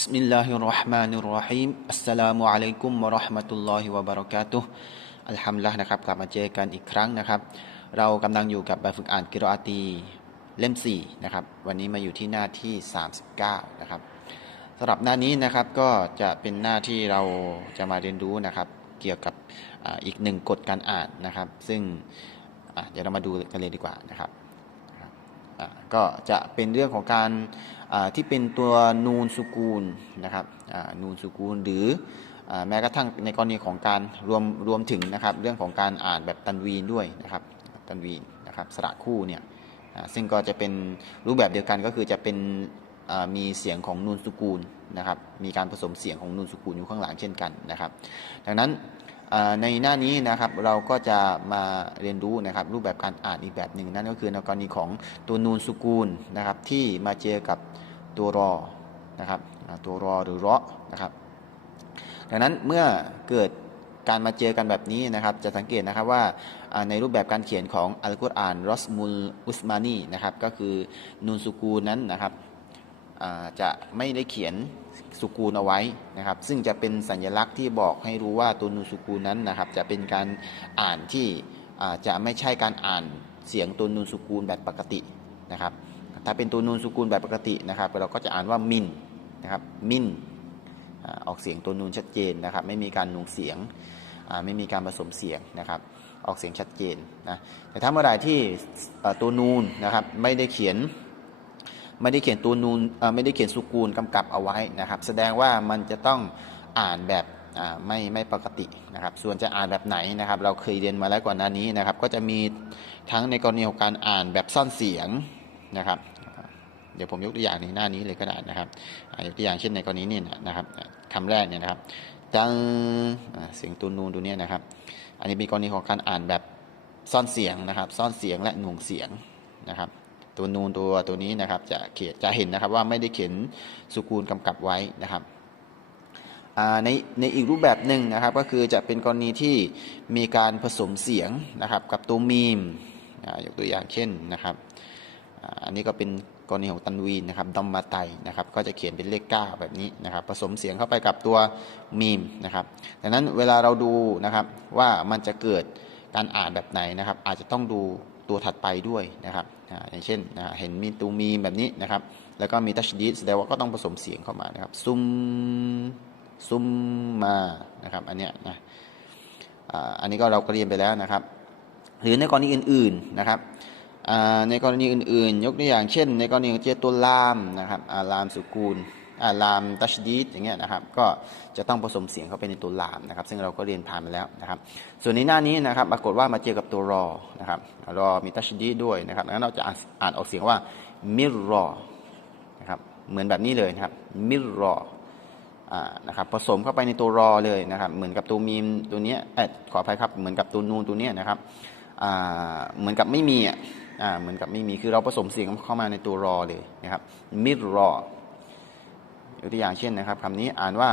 بسم الله الرحمن الرحيم السلام عليكم ورحمة الله وبركاته อัลฮัมดุลิลละห์นะครับกลับมาเจอกันอีกครั้งนะครับ เรากำลังอยู่กับแบบฝึกอ่านกิรออาตีเล่ม4นะครับวันนี้มาอยู่ที่หน้าที่ 39นะครับสำหรับหน้านี้นะครับก็จะเป็นหน้าที่เราจะมาเรียนรู้นะครับ เกี่ยวกับอ่าอีกหนึ่งกฎการอ่านนะครับ ซึ่งอ่ะเดี๋ยวเรามาดูกันเลยดีกว่านะครับ อ่า ก็จะเป็นเรื่องของการที่เป็นตัวนูนสุกูลนะครับนูนสุกูลหรือแม้กระทั่งในกรณีของการรวมรวมถึงนะครับเรื่องของการอ่านแบบตันวีนด้วยนะครับตันวีนนะครับสระคู่เนี่ยซึ่งก็จะเป็นรูปแบบเดียวกันก็คือจะเป็นมีเสียงของนูนสุกูลนะครับมีการผสมเสียงของนูนสุกูลอยู่ข้างหลังเช่นกันนะครับ ดังนั้น ในหน้านี้นะครับเราก็จะมาเรียนรู้นะครับรูปแบบการอ่านอีกแบบหนึ่งนั่นก็คือในกรณีของตัวนูนสุกูลนะครับที่มาเจอกับตัวรอนะครับตัวรอหรือเราะนะครับดังนั้นเมื่อเกิดการมาเจอกันแบบนี้นะครับจะสังเกตนะครับว่าในรูปแบบการเขียนของอัลกุรอานรอสมุลอุสมานีนะครับก็คือนูนสุกูลนั้นนะครับ จะไม่ได้เขียนสุกูลเอาไว้นะครับ ซึ่งจะเป็นสัญลักษณ์ที่บอกให้รู้ว่าตัวนูนสุกูลนั้นนะครับ จะเป็นการอ่านที่จะไม่ใช่การอ่านเสียงตัวนูนสุกูลแบบปกตินะครับ ถ้าเป็นตัวนูนสุกูลแบบปกตินะครับ เราก็จะอ่านว่ามินนะครับมินออกเสียงตัวนูนชัดเจนนะครับ ไม่มีการหนุ่งเสียงไม่มีการผสมเสียงนะครับ ออกเสียงชัดเจนนะแต่ถ้าเมื่อไหร่ที่ตัวนูนนะครับไม่ได้เขียน ไม่ได้เขียนตัวนูนไม่ได้เขียนสุกูลกำกับเอาไว้นะครับ แสดงว่ามันจะต้องอ่านแบบไม่ไม่ปกตินะครับ ส่วนจะอ่านแบบไหนนะครับ เราเคยเรียนมาแล้วก่อนหน้านี้นะครับ ก็จะมีทั้งในกรณีของการอ่านแบบซ่อนเสียงนะครับ เดี๋ยวผมยกตัวอย่างในหน้านี้เลยก็ได้นะครับยกตัวอย่างเช่นในกรณีนี้นะครับคำแรกเนี่ยนะครับจังเสียงตูนูนตัวนี้นะครับ อันนี้เป็นกรณีของการอ่านแบบซ่อนเสียงนะครับ ซ่อนเสียงและหน่วงเสียงนะครับ ตัวนูนตัวตัวนี้นะครับจะเขียนจะเห็นนะครับว่าไม่ได้เขียนสุกูลกำกับไว้นะครับในในอีกรูปแบบหนึ่งนะครับก็คือจะเป็นกรณีที่มีการผสมเสียงนะครับกับตัวมีมยกตัวอย่างเช่นนะครับอันนี้ก็เป็นกรณีของตันวีนนะครับดอมมาไตนะครับก็จะเขียนเป็นเลข 9 แบบนี้นะครับผสมเสียงเข้าไปกับตัวมีมนะครับดังนั้นเวลาเราดูนะครับว่ามันจะเกิดการอ่านแบบไหนนะครับอาจจะต้องดูตัวถัดไปด้วยนะครับ อย่างเช่นเห็นมีตัวมีแบบนี้นะครับ แล้วก็มีตัชดีดแสดงว่าก็ต้องผสมเสียงเข้ามานะครับซุมซุมมานะครับอันเนี้ยนะอันนี้ก็เราก็เรียนไปแล้วนะครับ หรือในกรณีอื่นๆนะครับในกรณีอื่นๆ ยกตัวอย่างเช่น ในกรณีของเจตัวลามนะครับอ่าลามสุกูล ลามตัชดีดอย่างเงี้ยนะครับก็จะต้องผสมเสียงเข้าไปในตัวลามนะครับ ซึ่งเราก็เรียนผ่านมาแล้วนะครับ ส่วนในหน้านี้นะครับปรากฏว่ามาเจอกับตัวรอนะครับรอมีตัชดีดด้วยนะครับงั้นเราจะอ่านออกเสียงว่ามิรรอนะครับเหมือนแบบนี้เลยนะครับมิรรอนะครับผสมเข้าไปในตัวรอเลยนะครับเหมือนกับตัวมีมตัวเนี้ยเออขออภัยครับเหมือนกับตัวนูนตัวเนี้ยนะครับเหมือนกับไม่มีอะเหมือนกับไม่มีคือเราผสมเสียงเข้ามาในตัวรอเลยนะครับมิรอ ยกตัวอย่างเช่นนะครับคำนี้อ่านว่า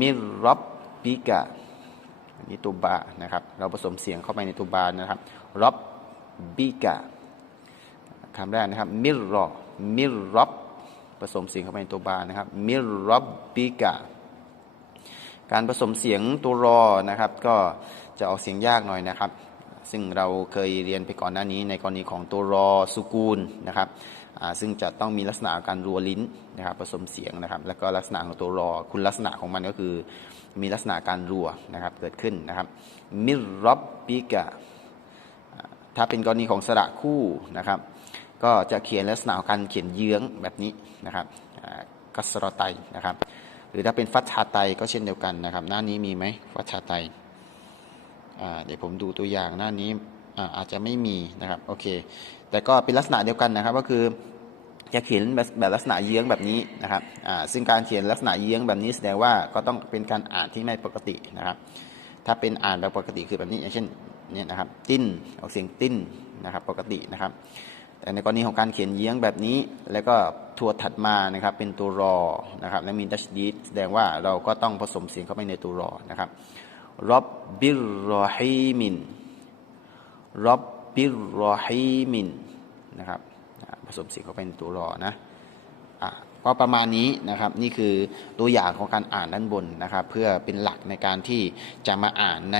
มิรับปิกะอันนี้ตัวบานะครับ เราผสมเสียงเข้าไปในตัวบานะครับรับบิกะคำแรกนะครับมิรอมิรับผสมเสียงเข้าไปในตัวบานะครับมิรับบิกะการผสมเสียงตัวรอนะครับ ก็จะออกเสียงยากหน่อยนะครับ ซึ่งเราเคยเรียนไปก่อนหน้านี้ในกรณีของตัวรอสุกูลนะครับ ซึ่งจะต้องมีลักษณะการรัวลิ้นนะครับผสมเสียงนะครับ แล้วก็ลักษณะของตัวรอ คุณลักษณะของมันก็คือมีลักษณะการรัวนะครับเกิดขึ้นนะครับมิรับปิกะถ้าเป็นกรณีของสระคู่นะครับ ก็จะเขียนลักษณะการเขียนเยื้องแบบนี้นะครับกัสรอไตนะครับ หรือถ้าเป็นฟัชชาไตก็เช่นเดียวกันนะครับ หน้านี้มีไหมฟัชชาไตาเดี๋ยวผมดูตัวอย่างหน้านี้อ่าอาจจะไม่มีนะครับโอเค แต่ก็เป็นลักษณะเดียวกันนะครับ ก็คือ จะเขียนแบบลักษณะเยื้องแบบนี้นะครับซึ่งการเขียนลักษณะเยื้องแบบนี้แสดงว่าก็ต้องเป็นการอ่านที่ไม่ปกตินะครับ ถ้าเป็นอ่านแบบปกติคือแบบนี้อย่างเช่นเนี่ยนะครับติ้นออกเสียงติ้นนะครับปกตินะครับ แต่ในกรณีของการเขียนเยื้องแบบนี้ แล้วก็ทัวถัดมานะครับเป็นตัวรอนะครับและมีดัชดีแสดงว่าเราก็ต้องผสมเสียงเข้าไปในตัวรอนะครับรับบิรรอฮีมินรับบิรรอฮีมินนะครับ ผสมสีเข้าไปในตัวรอนะอะก็ประมาณนี้นะครับนี่คือตัวอย่างของการอ่านด้านบนนะครับ เพื่อเป็นหลักในการที่จะมาอ่านใน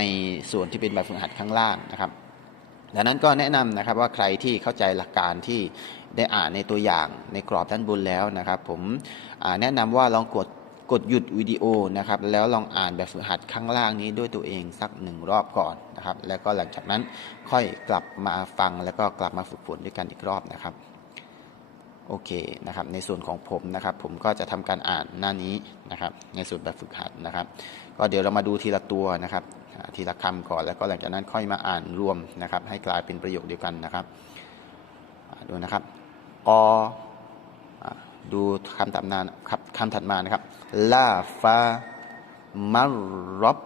ส่วนที่เป็นแบบฝึกหัดข้างล่างนะครับ ดังนั้นก็แนะนำนะครับว่าใครที่เข้าใจหลักการที่ได้อ่านในตัวอย่างในกรอบด้านบนแล้วนะครับ ผมแนะนำว่าลองกดกดหยุดวิดีโอนะครับแล้วลองอ่านแบบฝึกหัดข้างล่างนี้ด้วยตัวเองสักหนึ่งรอบก่อนนะครับ แล้วก็หลังจากนั้นค่อยกลับมาฟังแล้วก็กลับมาฝึกฝนด้วยกันอีกรอบนะครับ โอเคนะครับในส่วนของผมนะครับ ผมก็จะทำการอ่านหน้านี้นะครับ ในส่วนแบบฝึกหัดนะครับ ก็เดี๋ยวเรามาดูทีละตัวนะครับทีละคำก่อนแล้วก็หลังจากนั้นค่อยมาอ่านรวมนะครับ ให้กลายเป็นประโยคเดียวกันนะครับดูนะครับกอดูคำถัดมาครับคำถัดมานะครับลาฟามารบ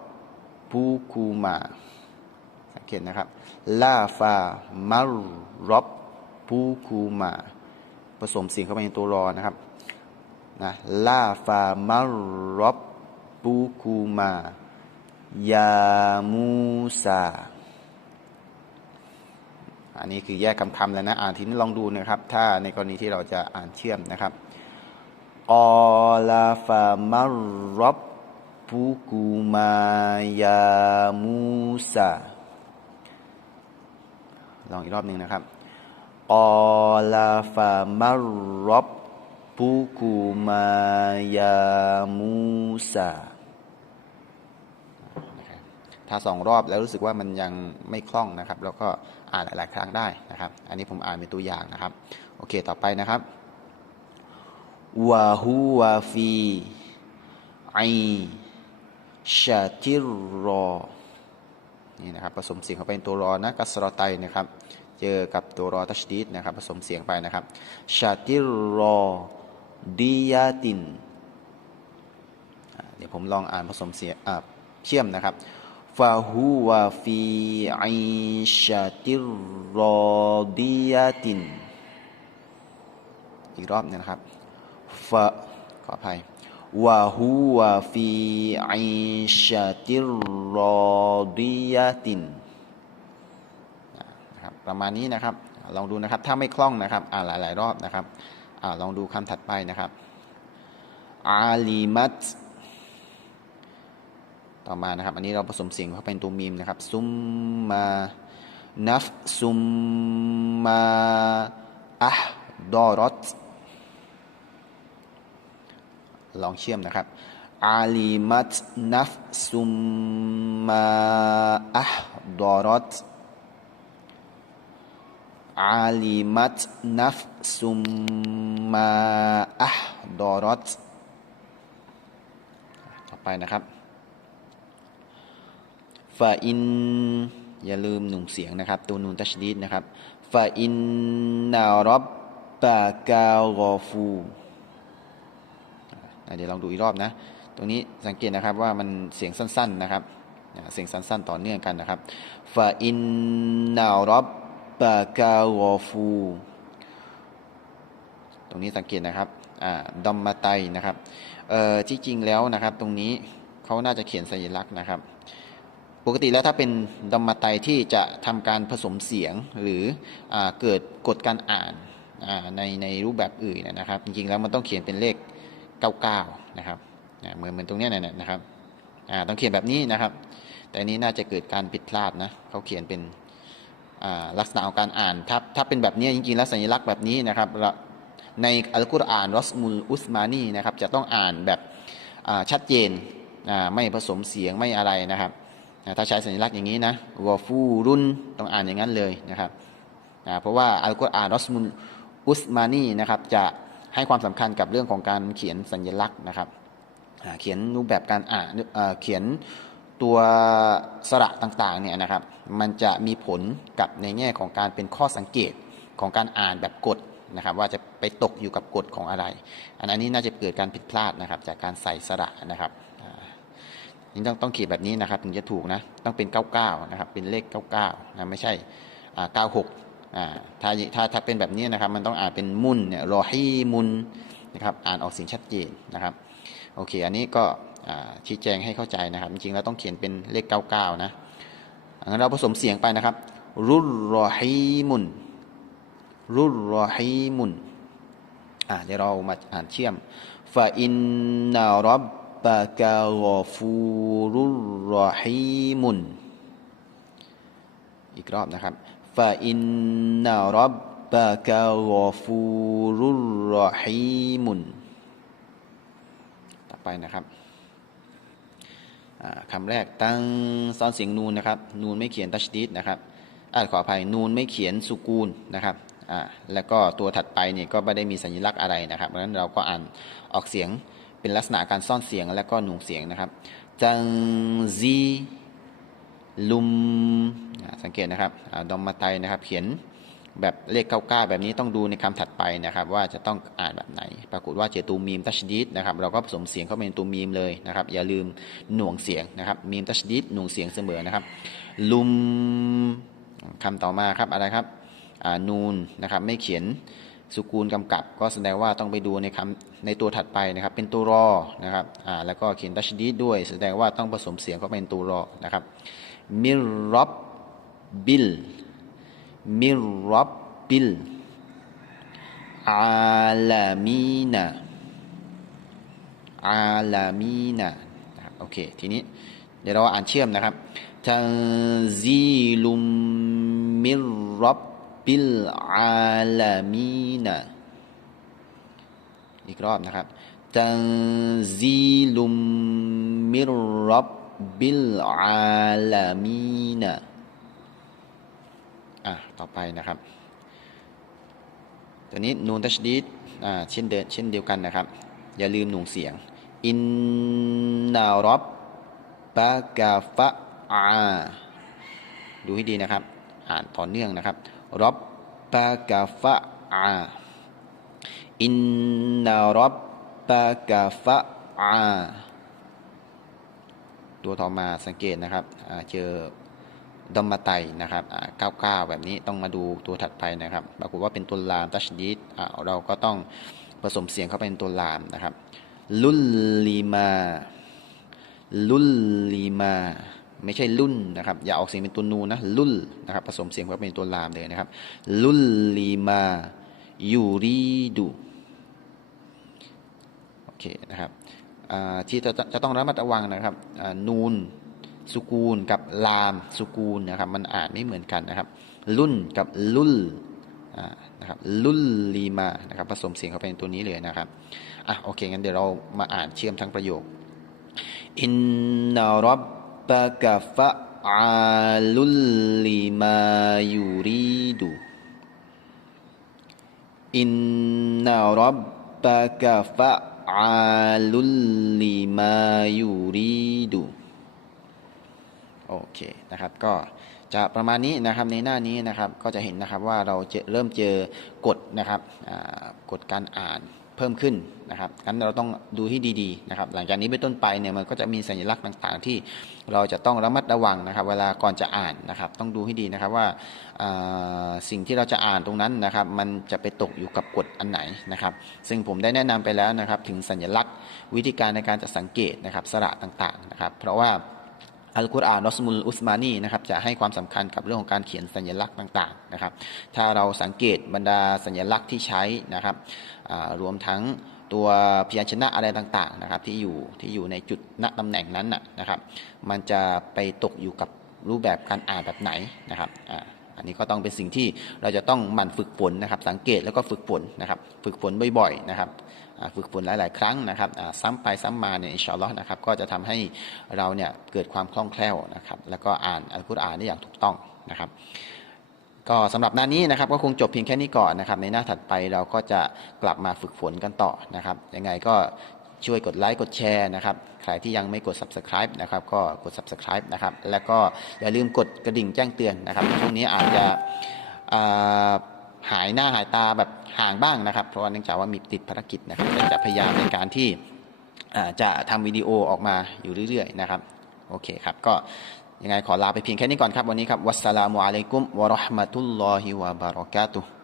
ปูคูมาสังเกตนะครับลาฟามารบปูคูมา ผสมเสียงเข้าไปในตัวรอนะครับนะลาฟามารบปูคูมายามูซาอันนี้คือแยกคำๆแล้วนะ อ่านทีนี้ลองดูนะครับ ถ้าในกรณีที่เราจะอ่านเชื่อมนะครับกอลาฟามารบปูคูมายามูซาลองอีกรอบหนึ่งนะครับ กอลาฟามารบปุกูมายามูซาถ้าสองรอบแล้วรู้สึกว่ามันยังไม่คล่องนะครับ แล้วก็อ่านหลาย ๆ ครั้งได้นะครับ อันนี้ผมอ่านเป็นตัวอย่างนะครับ โอเคต่อไปนะครับวะฮูวาฟีไอชาติรอนี่นะครับผสมเสียงเข้าไปเป็นตัวรอนะกัสรอไตนะครับ เจอกับตัวรอตัชดีดนะครับผสมเสียงไปนะครับชาติรอดียาตินเดี๋ยวผมลองอ่านผสมเสียงเชื่อมนะครับฟาฮูวาฟีไอชาติรอดียาตินอีกรอบนึงนะครับฟะขออภัยวะฮูวะฟีไอชาติรอดียะติน ประมาณนี้นะครับ ลองดูนะครับ ถ้าไม่คล่องนะครับ อ่าหลาย ๆ รอบนะครับ อ่าลองดูคำถัดไปนะครับ อาลีมัตต่อมานะครับ อันนี้เราผสมเสียงเข้าเป็นตัวมีมนะครับ ซุมมานัฟซุมมาอะดอรอตลองเชื่อมนะครับอาลีมัตนัฟซุมมาอะดอรอต อาลีมัตนัฟซุมมาอะห์ดอรอตต่อไปนะครับฟาอินอย่าลืมหนุ่งเสียงนะครับ ตัวนูนตัชดีดนะครับฟาอินนารับบากากอฟูเดี๋ยวลองดูอีกรอบนะ ตรงนี้สังเกตนะครับว่ามันเสียงสั้น ๆนะครับ เสียงสั้น ๆ ต่อเนื่องกันนะครับฟาอินนารับ บากาวอฟู ตรงนี้สังเกตนะครับอดอมมาไตนะครับเอ่อที่จริงแล้วนะครับ ตรงนี้เขาน่าจะเขียนสัญลักษณ์นะครับ ปกติแล้วถ้าเป็นดอมมาไตที่จะทำการผสมเสียงหรืออเกิดกฎการอ่านาในในรูปแบบอื่นนะครับ จริงๆแล้วมันต้องเขียนเป็นเลข 99 นะครับเหมือนเหมือนตรงนี้นะครับต้องเขียนแบบนี้นะครับ แต่อันนี้น่าจะเกิดการผิดพลาดนะเขาเขียนเป็น ลักษณะของการอ่านถ้าถ้าเป็นแบบนี้จริงๆแล้วสัญลักษณ์แบบนี้นะครับในอัลกุรอานรอสมุลอุสมานีนะครับจะต้องอ่านแบบชัดเจนไม่ผสมเสียงไม่อะไรนะครับถ้าใช้สัญลักษณ์อย่างนี้นะวอฟูรุนต้องอ่านอย่างนั้นเลยนะครับเพราะว่าอัลกุรอานรอสมุลอุสมานีนะครับจะให้ความสำคัญกับเรื่องของการเขียนสัญลักษณ์นะครับเขียนรูปแบบการอ่านเขียน ตัวสระต่างๆเนี่ยนะครับมันจะมีผลกับในแง่ของการเป็นข้อสังเกตของการอ่านแบบกฎนะครับว่าจะไปตกอยู่กับกฎของอะไร อันนี้น่าจะเกิดการผิดพลาดนะครับจากการใส่สระนะครับนี่ต้องต้องเขียนแบบนี้นะครับถึงจะถูกนะต้องเป็น 99นะครับเป็นเลข 99นะไม่ใช่96อ่าถ้าถ้าถ้าเป็นแบบนี้นะครับมันต้องอ่านเป็นมุนเนี่ยรอฮีมุนนะครับอ่านออกเสียงชัดเจนนะครับโอเคอันนี้ก็ ชี้แจงให้เข้าใจนะครับ จริงๆแล้วต้องเขียนเป็นเลข 99 นะงั้นเราผสมเสียงไปนะครับ รุรรอฮีมุน รุรรอฮีมุนอ่าเดี๋ยวเรามาอ่านเชื่อมฟาอินนารับบะกะกอฟูรุรรอฮีมุน อีกรอบนะครับฟาอินนารับบะกะกอฟูรุรรอฮีมุน ต่อไปนะครับ คำแรกตั้งซ้อนเสียงนูนนะครับ นูนไม่เขียนตัชดีดนะครับอาขออภัยนูนไม่เขียนสุกูลนะครับอ่าแล้วก็ตัวถัดไปเนี่ยก็ไม่ได้มีสัญลักษณ์อะไรนะครับเพราะฉะนั้นเราก็อ่านออกเสียงเป็นลักษณะการซ่อนเสียงและก็หน่วงเสียงนะครับจังซีลุมสังเกตนะครับอดอมมาไตนะครับเขียน แบบเลขเก้าเก้าแบบนี้ต้องดูในคำถัดไปนะครับ ว่าจะต้องอ่านแบบไหน ปรากฏว่าเจตูมีมตัชดีดนะครับเราก็ผสมเสียงเข้าไปในตัวมีมเลยนะครับ อย่าลืมหน่วงเสียงนะครับมีมตัชดีดหน่วงเสียงเสมอนะครับ ลุมคำต่อมาครับอะไรครับอ่านูนนะครับไม่เขียนสุกูลกำกับ ก็แสดงว่าต้องไปดูในคำในตัวถัดไปนะครับ เป็นตัวรอนะครับอ่าแล้วก็เขียนตัชดีดด้วย แสดงว่าต้องผสมเสียงเข้าไปในตัวรอนะครับมิรรับบิล มิรับบิลอาลามีนาอาลามีนาโอเค ทีนี้ เดี๋ยวเราอ่านเชื่อมนะครับทันซีลุมมิรับบิลอาลามีนาอีกรอบนะครับทันซีลุมมิรับบิลอาลามีนา อะต่อไปนะครับ ตัวนี้นูนตัชดีดอ่าเช่นเดเช่นเดียวกันนะครับ อย่าลืมหน่วงเสียงอินนารับบากาฟะอาดูให้ดีนะครับ อ่านต่อเนื่องนะครับรับบากาฟะอาอินนารับบากาฟะอาตัวต่อมาสังเกตนะครับเจอ ดอมมาไตนะครับอ่า99 แบบนี้ต้องมาดูตัวถัดไปนะครับ ปรากฏว่าเป็นตัวลามตัชดีดเราก็ต้องผสมเสียงเข้าไปเป็นตัวลามนะครับ ลุลลีมา ลุลลีมา ไม่ใช่รุ่นนะครับ อย่าออกเสียงเป็นตัวนูนะลุลนะครับ ผสมเสียงเข้าไปเป็นตัวลามเลยนะครับ ลุลลีมายูรีดูโอเคนะครับที่จะจะต้องระมัดระวังนะครับนูน สุกูลกับลามสุกูลนะครับมันอ่านไม่เหมือนกันนะครับ รุ่นกับลุลอ่านะครับลุลลีมานะครับผสมเสียงเข้าไปในตัวนี้เลยนะครับอะโอเคงั้นเดี๋ยวเรามาอ่านเชื่อมทั้งประโยคอินนารับบะกะฟะอาลุลลีมายูรีดูอินนารับบะกะฟะอาลุลลีมายูรีดู โอเคนะครับก็จะประมาณนี้นะครับในหน้านี้นะครับก็จะเห็นนะครับว่าเราจะเริ่มเจอกฎนะครับกฎการอ่านเพิ่มขึ้นนะครับงั้นเราต้องดูให้ดีๆนะครับ หลังจากนี้เป็นต้นไปเนี่ยมันก็จะมีสัญลักษณ์ต่างๆ ที่เราจะต้องระมัดระวังนะครับ เวลาก่อนจะอ่านนะครับ ต้องดูให้ดีนะครับว่าอ่าสิ่งที่เราจะอ่านตรงนั้นนะครับ มันจะไปตกอยู่กับกฎอันไหนนะครับ ซึ่งผมได้แนะนำไปแล้วนะครับ ถึงสัญลักษณ์วิธีการในการจะสังเกตนะครับสระต่างๆนะครับ เพราะว่า อัลกุรอานนอสมุลอุสมานีนะครับจะให้ความสำคัญกับเรื่องของการเขียนสัญลักษณ์ต่างๆนะครับ ถ้าเราสังเกตบรรดาสัญลักษณ์ที่ใช้นะครับรวมทั้งตัวพยัญชนะอะไรต่างๆนะครับที่อยู่ที่อยู่ในจุดณตำแหน่งนั้นนะนะครับ มันจะไปตกอยู่กับรูปแบบการอ่านแบบไหนนะครับ อันนี้ก็ต้องเป็นสิ่งที่เราจะต้องหมั่นฝึกฝนนะครับ สังเกตแล้วก็ฝึกฝนนะครับ ฝึกฝนบ่อยๆนะครับฝึกฝนหลาย ๆ ครั้งนะครับซ้ำไปซ้ำมาเนี่ยอินชาอัลลอฮ์นะครับก็จะทำให้เราเนี่ยเกิดความคล่องแคล่วนะครับแล้วก็อ่านอัลกุรอานได้อย่างถูกต้องนะครับก็สำหรับหน้านี้นะครับก็คงจบเพียงแค่นี้ก่อนนะครับในหน้าถัดไปเราก็จะกลับมาฝึกฝนกันต่อนะครับยังไงก็ ช่วยกดไลค์กดแชร์นะครับใครที่ยังไม่กด subscribe นะครับก็กด subscribe นะครับแล้วก็อย่าลืมกดกระดิ่งแจ้งเตือนนะครับช่วงนี้อาจจะาหายหน้าหายตาแบบห่างบ้างนะครับ เพราะว่าเนื่องจากว่ามีติดภารกิจนะครับแต่จะพยายามในการที่จะทำวิดีโอออกมาอยู่เรื่อยๆนะครับโอเคครับก็ยังไงขอลาไปเพียงแค่นี้ก่อนครับวันนี้ครับวัสสลามุอะลัยกุมวะเราะห์มะตุลลอฮิวะบารอกาตุฮ์